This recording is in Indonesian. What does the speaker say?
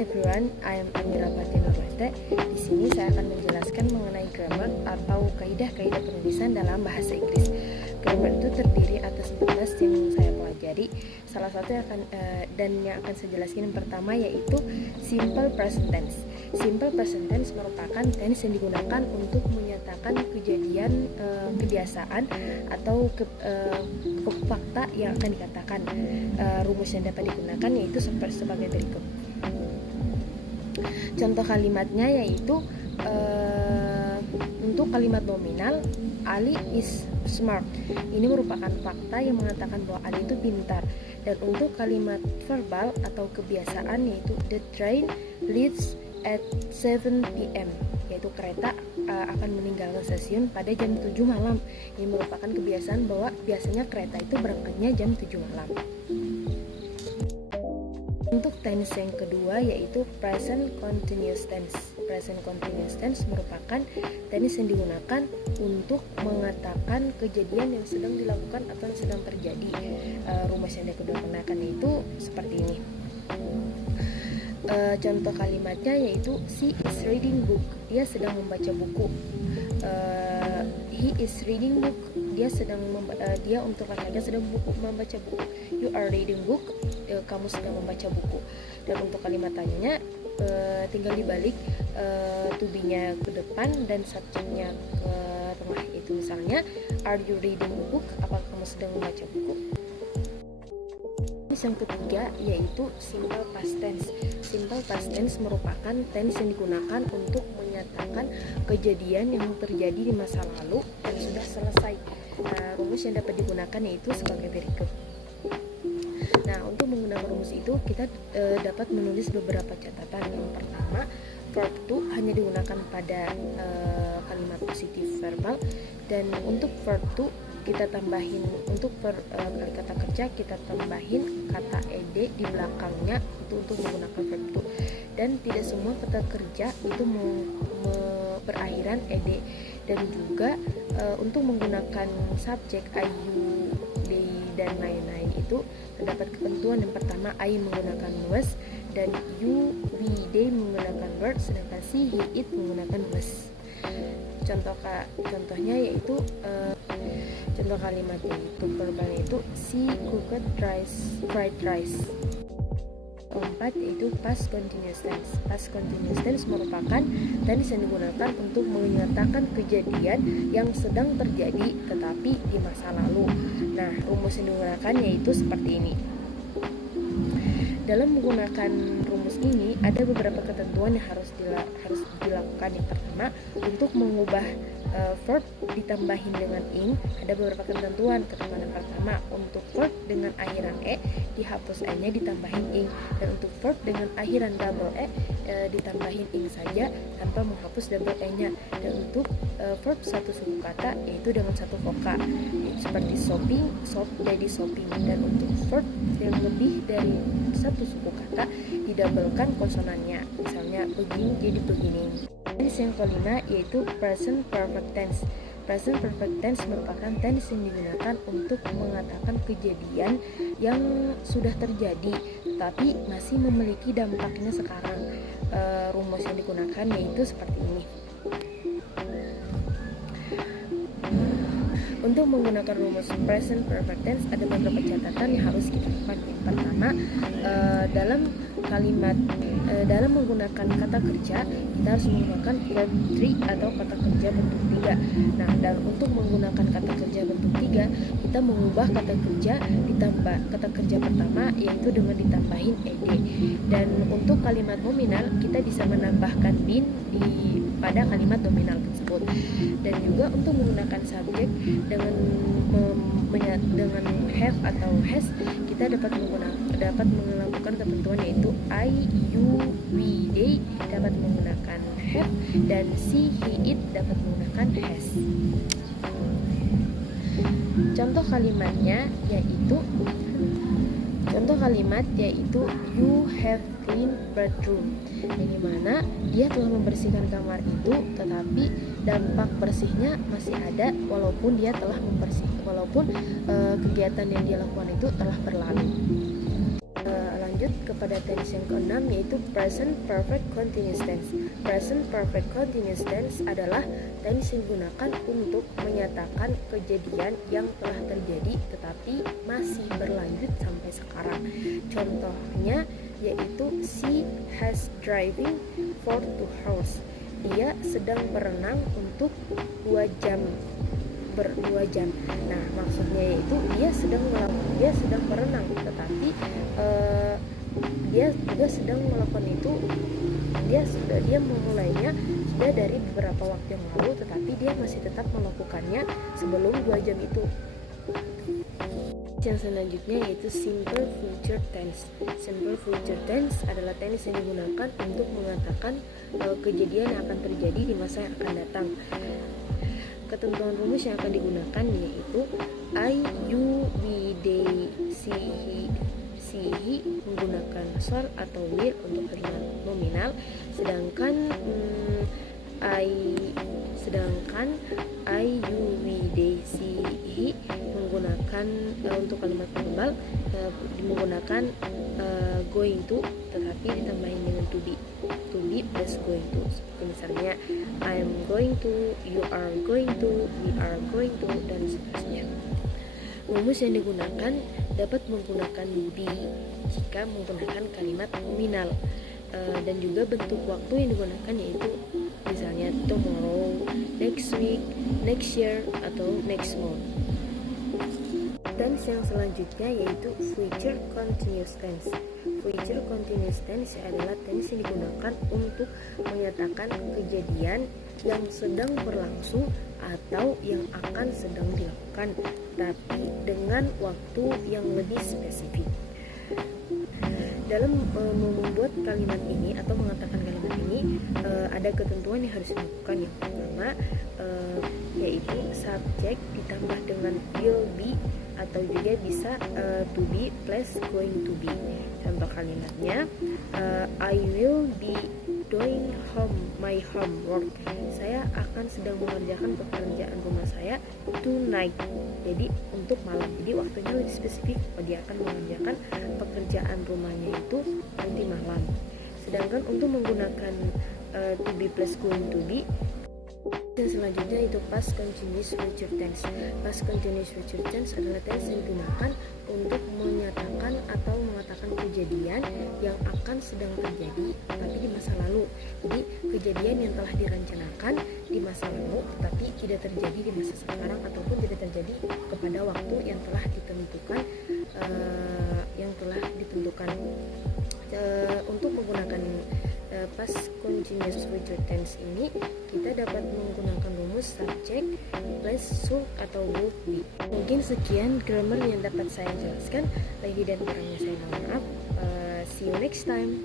everyone, I am Amira Fatinurwete. Di sini saya akan menjelaskan mengenai grammar atau kaidah-kaidah penulisan dalam bahasa Inggris. Grammar itu terdiri atas 14 yang saya pelajari. Salah satu yang akan saya jelaskan yang pertama yaitu simple present tense. Simple present tense merupakan tense yang digunakan untuk menyatakan kejadian, kebiasaan atau fakta yang akan dikatakan. Rumus yang dapat digunakan yaitu sebagai berikut. Contoh kalimatnya yaitu untuk kalimat nominal, Ali is smart. Ini merupakan fakta yang mengatakan bahwa Ali itu pintar. Dan untuk kalimat verbal atau kebiasaan yaitu the train leaves at 7 p.m. yaitu kereta akan meninggalkan stasiun pada jam 7 malam. Ini merupakan kebiasaan bahwa biasanya kereta itu berangkatnya jam 7 malam. Untuk tense yang kedua yaitu present continuous tense. Present continuous tense merupakan tense yang digunakan untuk mengatakan kejadian yang sedang dilakukan atau yang sedang terjadi. Rumus yang digunakan itu seperti ini. Contoh kalimatnya yaitu she is reading book. Dia sedang membaca buku. He is reading book. Dia untuk laki-laki sedang membaca buku. You are reading book. Kamu sedang membaca buku. Dan untuk kalimat tanyanya tinggal dibalik to be-nya ke depan dan subject-nya ke tengah. Itu misalnya are you reading a book? Apakah kamu sedang membaca buku? Yang ketiga yaitu simple past tense. Simple past tense merupakan tense yang digunakan untuk menyatakan kejadian yang terjadi di masa lalu dan sudah selesai. Rumus yang dapat digunakan yaitu sebagai berikut. Nah, untuk menggunakan rumus itu kita dapat menulis beberapa catatan. Yang pertama, verb to hanya digunakan pada kalimat positif verbal, dan untuk verb to kita tambahin untuk kata kerja kita tambahin kata ed di belakangnya itu untuk menggunakan verb to. Dan tidak semua kata kerja itu berakhiran ed. Dan juga untuk menggunakan subjek I, you, they, dan lain-lain itu terdapat ketentuan. Yang pertama, I menggunakan was, dan you, we, they menggunakan were, sedangkan she, he, it menggunakan was. Contohnya yaitu contoh kalimatnya itu verbalnya itu she cooked fried rice. Keempat yaitu past continuous tense. Past continuous tense merupakan tense yang digunakan untuk menyatakan kejadian yang sedang terjadi tetapi di masa lalu. Nah, rumus yang digunakan yaitu seperti ini. Dalam menggunakan rumus ini ada beberapa ketentuan yang harus dilakukan. Yang pertama, untuk mengubah verb ditambahin dengan ing ada beberapa ketentuan. Ketentuan yang pertama, untuk verb dengan akhiran e dihapus e-nya ditambahin ing, dan untuk verb dengan akhiran double e ditambahin ing saja tanpa menghapus double e-nya. Dan untuk verb satu suku kata yaitu dengan satu voka seperti shopping, shop jadi shopping. Dan untuk verb yang lebih dari satu suku kata didabelkan konsonannya, misalnya begin jadi beginning. Tense yang kelima yaitu present perfect tense. Present perfect tense merupakan tense yang digunakan untuk mengatakan kejadian yang sudah terjadi tetapi masih memiliki dampaknya sekarang. Rumus yang digunakan yaitu seperti ini. Untuk menggunakan rumus present perfect tense ada beberapa catatan yang harus kita lakukan. Yang pertama, dalam menggunakan kata kerja kita harus menggunakan verb 3 atau kata kerja bentuk 3. Nah, dan untuk menggunakan kata kerja bentuk 3 kita mengubah kata kerja ditambah kata kerja pertama yaitu dengan ditambahin ed. Dan untuk kalimat nominal kita bisa menambahkan been pada kalimat nominal tersebut. Dan juga untuk menggunakan subjek dengan have atau has kita dapat melakukan ketentuan yaitu I, you, we, they dapat menggunakan have, dan she, he, it dapat menggunakan has. Contoh kalimat yaitu you have clean bedroom, yang dimana dia telah membersihkan kamar itu tetapi dampak bersihnya masih ada walaupun kegiatan yang dia lakukan itu telah berlalu. Lanjut lihat kepada tense yang keenam, yaitu present perfect continuous tense. Present perfect continuous tense adalah tense yang digunakan untuk menyatakan kejadian yang telah terjadi tetapi masih berlanjut sampai sekarang. Contohnya yaitu she has driving for 2 hours. Dia sedang berenang untuk 2 jam. Nah, maksudnya yaitu dia sedang berenang, tetapi dia juga sedang melakukan itu. Dia memulainya sudah dari beberapa waktu yang lalu, tetapi dia masih tetap melakukannya sebelum 2 jam itu. Yang selanjutnya yaitu simple future tense. Simple future tense adalah tense yang digunakan untuk mengatakan kejadian yang akan terjadi di masa yang akan datang. Ketentuan rumus yang akan digunakan yaitu I, you, we, they, she, he menggunakan shall atau will untuk kalimat nominal, sedangkan I, you, we, they, she, he menggunakan untuk kalimat verbal menggunakan going to, tetapi ditambahin dengan to be plus going to. Seperti misalnya I am going to, you are going to, we are going to, dan seterusnya. Rumus yang digunakan dapat menggunakan be jika menggunakan kalimat nominal, dan juga bentuk waktu yang digunakan yaitu misalnya tomorrow, next week, next year, atau next month. Tense yang selanjutnya yaitu future continuous tense. Future continuous tense adalah tense yang digunakan untuk menyatakan kejadian yang sedang berlangsung atau yang akan sedang dilakukan, tapi dengan waktu yang lebih spesifik. Dalam membuat kalimat ini atau mengatakan kalimat ini ada ketentuan yang harus dilakukan. Yang pertama yaitu subjek ditambah dengan will be atau juga bisa to be plus going to be. Contoh kalimatnya I will be doing my homework. Saya akan sedang mengerjakan pekerjaan rumah saya tonight. Jadi untuk malam. Jadi waktunya lebih spesifik. Dia akan mengerjakan pekerjaan rumahnya itu nanti malam. Sedangkan untuk menggunakan to be plus going to be, dan selanjutnya itu past continuous future tense. Past continuous future tense adalah tense yang digunakan untuk menyatakan atau mengatakan kejadian yang akan sedang terjadi tapi di masa lalu. Jadi kejadian yang telah direncanakan di masa lalu tapi tidak terjadi di masa sekarang ataupun tidak terjadi kepada waktu yang telah ditentukan. Untuk menggunakan past continuous future tense ini, kita dapat menggunakan rumus subject plus should atau would be. Mungkin sekian grammar yang dapat saya jelaskan. Lagi dan kurangnya saya mohon maaf. See you next time.